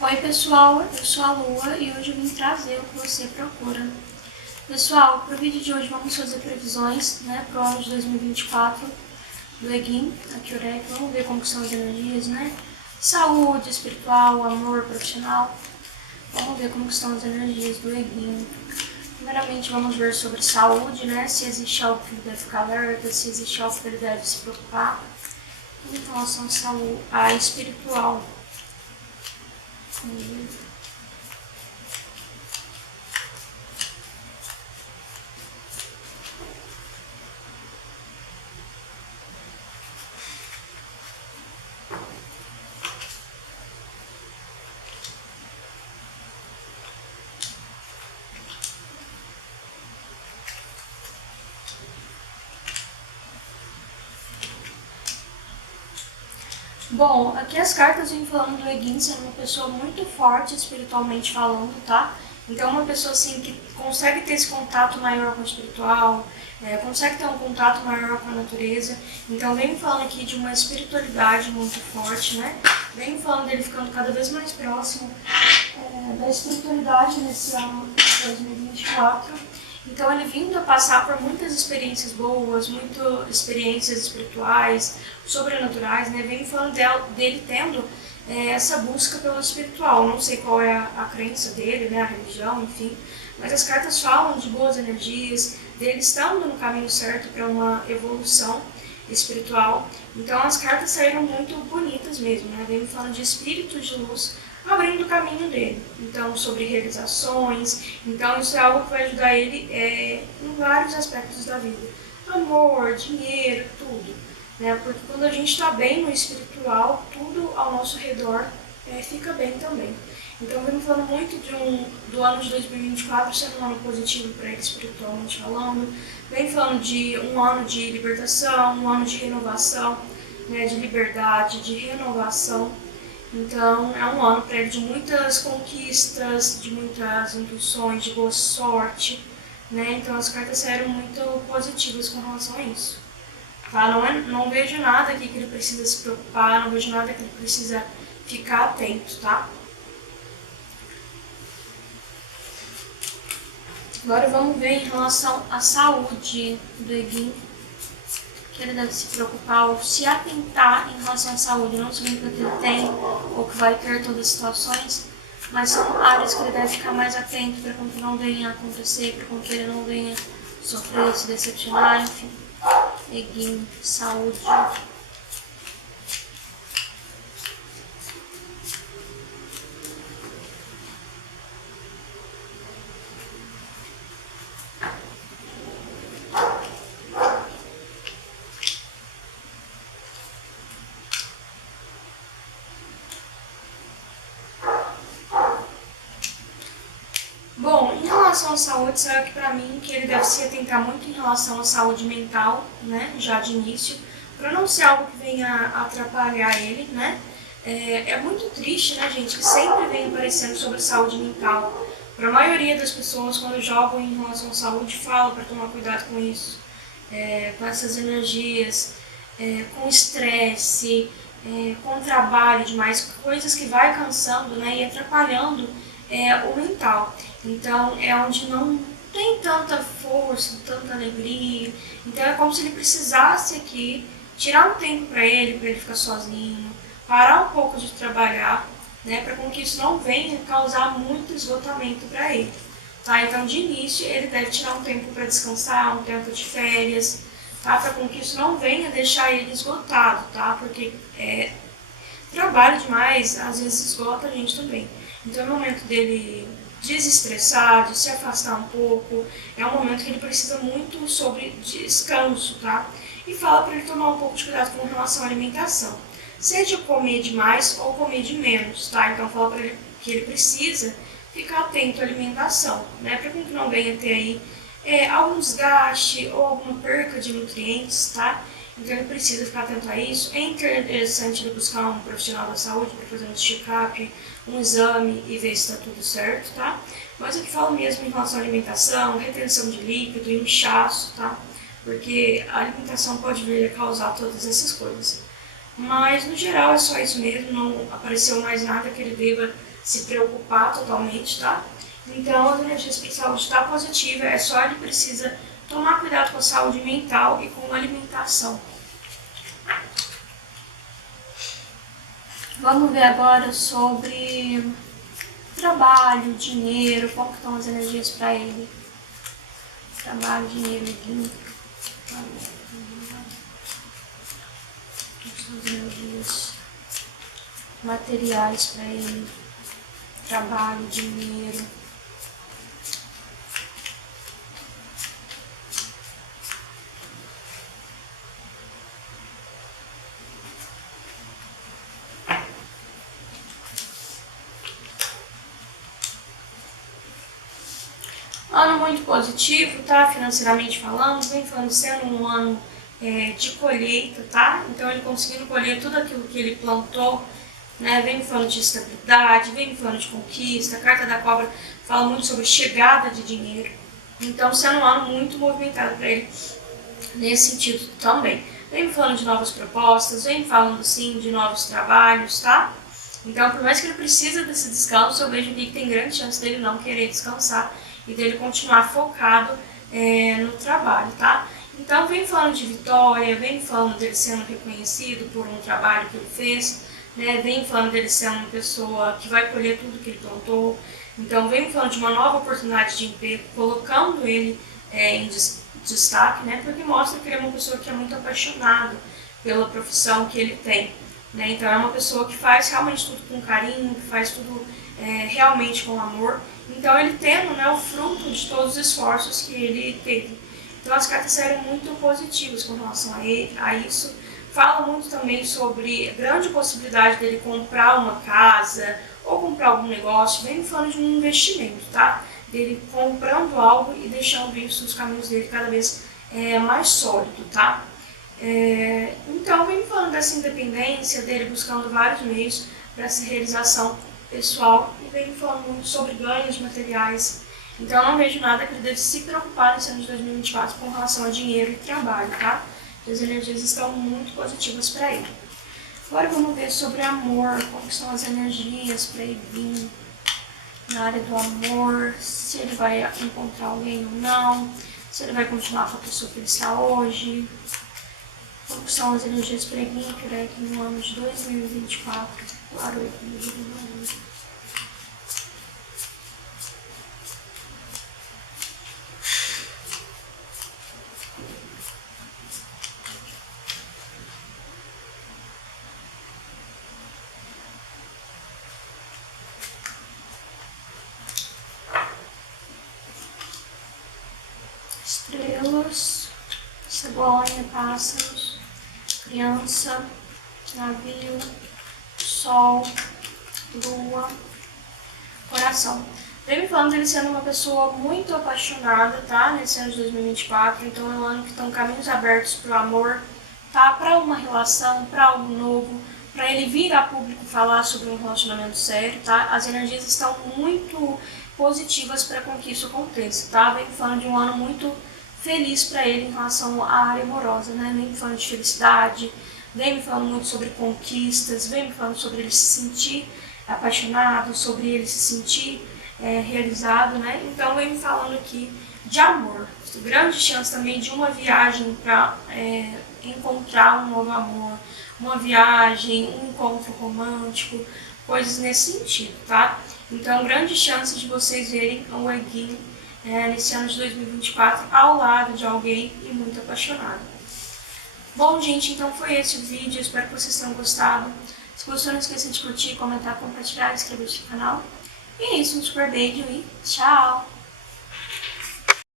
Oi pessoal, eu sou a Lua e hoje eu vim trazer o que você procura. Pessoal, para o vídeo de hoje vamos fazer previsões para o ano de 2024 do Egin, aqui Urek. Vamos ver como são as energias, saúde, espiritual, amor, profissional. Vamos ver como estão as energias do Egin. Primeiramente vamos ver sobre saúde, se existe algo que ele deve ficar alerta, se existe algo que ele deve se preocupar. Em relação à saúde, à espiritual. Bom, aqui as cartas vêm falando do Egin sendo uma pessoa muito forte espiritualmente falando, tá? Então uma pessoa assim que consegue ter esse contato maior com o espiritual, consegue ter um contato maior com a natureza. Então vem falando aqui de uma espiritualidade muito forte, Vem falando dele ficando cada vez mais próximo da espiritualidade nesse ano de 2024. Então ele vindo a passar por muitas experiências boas, muitas experiências espirituais, sobrenaturais, Vem falando dele tendo essa busca pelo espiritual. Não sei qual é a crença dele, a religião, enfim. Mas as cartas falam de boas energias, dele estando no caminho certo para uma evolução espiritual. Então as cartas saíram muito bonitas mesmo, Vem falando de espíritos de luz abrindo o caminho dele. Então, sobre realizações. Então, isso é algo que vai ajudar ele em vários aspectos da vida. Amor, dinheiro, tudo. Porque quando a gente está bem no espiritual, tudo ao nosso redor fica bem também. Então, vem falando muito do ano de 2024 sendo um ano positivo para ele espiritualmente falando. Vem falando de um ano de libertação, um ano de renovação, de liberdade, de renovação. Então, é um ano para ele de muitas conquistas, de muitas intuições, de boa sorte, Então, as cartas saíram muito positivas com relação a isso, tá? Não vejo nada aqui que ele precisa se preocupar, não vejo nada que ele precisa ficar atento, tá? Agora vamos ver em relação à saúde do Egin, que ele deve se preocupar ou se atentar em relação à saúde. Não significa que ele tem ou que vai ter todas as situações, mas são áreas que ele deve ficar mais atento para com que não venha a acontecer, para com que ele não venha sofrer, se decepcionar, enfim. Egin, saúde. Bom, em relação à saúde, saiu aqui pra mim que ele deve se atentar muito em relação à saúde mental, já de início, para não ser algo que venha atrapalhar ele, É muito triste, gente, que sempre vem aparecendo sobre saúde mental. Para a maioria das pessoas, quando jogam em relação à saúde, falam para tomar cuidado com isso, com essas energias, com estresse, com trabalho demais, coisas que vai cansando, e atrapalhando o mental. Então, é onde não tem tanta força, tanta alegria. Então, é como se ele precisasse aqui tirar um tempo para ele ficar sozinho, parar um pouco de trabalhar, para que isso não venha causar muito esgotamento para ele. Tá? Então, de início, ele deve tirar um tempo para descansar, um tempo de férias, tá? Para que isso não venha deixar ele esgotado, tá? Porque trabalho demais, às vezes esgota a gente também. Então, é o momento dele desestressar, de se afastar um pouco, é um momento que ele precisa muito sobre descanso, tá? E fala para ele tomar um pouco de cuidado com relação à alimentação. Seja comer demais ou comer de menos, tá? Então fala para ele que ele precisa ficar atento à alimentação, para que não venha ter aí algum desgaste ou alguma perca de nutrientes, tá? Então ele precisa ficar atento a isso. É interessante ele buscar um profissional da saúde para fazer um check-up, um exame e ver se está tudo certo, tá? Mas aqui falo mesmo em relação à alimentação, retenção de líquido, inchaço, tá? Porque a alimentação pode vir a causar todas essas coisas. Mas no geral é só isso mesmo, não apareceu mais nada que ele deva se preocupar totalmente, tá? Então, as energias para a saúde está positiva, é só ele precisa tomar cuidado com a saúde mental e com a alimentação. Vamos ver agora sobre trabalho, dinheiro, como estão as energias para ele. Trabalho, dinheiro, quais são as energias materiais para ele. Trabalho, dinheiro. Ano muito positivo, tá? Financeiramente falando, vem falando sendo um ano de colheita, tá? Então ele conseguindo colher tudo aquilo que ele plantou, né? Vem falando de estabilidade, vem falando de conquista. A carta da cobra fala muito sobre chegada de dinheiro. Então sendo um ano muito movimentado para ele nesse sentido também. Vem falando de novas propostas, vem falando sim de novos trabalhos, tá? Então por mais que ele precise desse descanso, eu vejo que tem grande chance dele não querer descansar e dele continuar focado no trabalho, tá? Então vem falando de vitória, vem falando dele sendo reconhecido por um trabalho que ele fez, né? Vem falando dele sendo uma pessoa que vai colher tudo que ele plantou. Então vem falando de uma nova oportunidade de emprego, colocando ele em destaque, né? Porque mostra que ele é uma pessoa que é muito apaixonado pela profissão que ele tem, né? Então é uma pessoa que faz realmente tudo com carinho, que faz tudo realmente com amor. Então ele tendo, né, o fruto de todos os esforços que ele teve. Então as cartas saíram muito positivas com relação a isso. Fala muito também sobre a grande possibilidade dele comprar uma casa ou comprar algum negócio. Vem falando de um investimento, tá? Dele comprando algo e deixando isso os caminhos dele cada vez mais sólido, tá? Então vem falando dessa independência dele, buscando vários meios para essa realização pessoal e vem falando muito sobre ganhos materiais. Então eu não vejo nada que ele deve se preocupar nesse ano de 2024 com relação a dinheiro e trabalho, tá? As energias estão muito positivas para ele. Agora vamos ver sobre amor, como são as energias para ele vir na área do amor, se ele vai encontrar alguém ou não, se ele vai continuar com a pessoa que ele está hoje, como são as energias para ele aqui no ano de 2024, para o equilíbrio do amor. Estrelas, cegonha, pássaros, criança, navio, sol, lua, coração. Vem me falando dele sendo uma pessoa muito apaixonada, tá? Nesse ano de 2024, então é um ano que estão caminhos abertos para o amor, tá? Para uma relação, para algo novo, para ele vir a público falar sobre um relacionamento sério, tá? As energias estão muito positivas para com que isso aconteça, tá? Vem falando de um ano muito feliz para ele em relação à área amorosa, né? Vem falando de felicidade, vem me falando muito sobre conquistas, vem me falando sobre ele se sentir apaixonado, sobre ele se sentir realizado, né? Então vem me falando aqui de amor, grande chance também de uma viagem para encontrar um novo amor, uma viagem, um encontro romântico, coisas nesse sentido, tá? Então, grande chance de vocês verem o Eguin nesse ano de 2024 ao lado de alguém e muito apaixonado. Bom, gente, então foi esse o vídeo, espero que vocês tenham gostado. Se gostou, não esqueça de curtir, comentar, compartilhar, inscrever-se no canal. E é isso, um super beijo e tchau!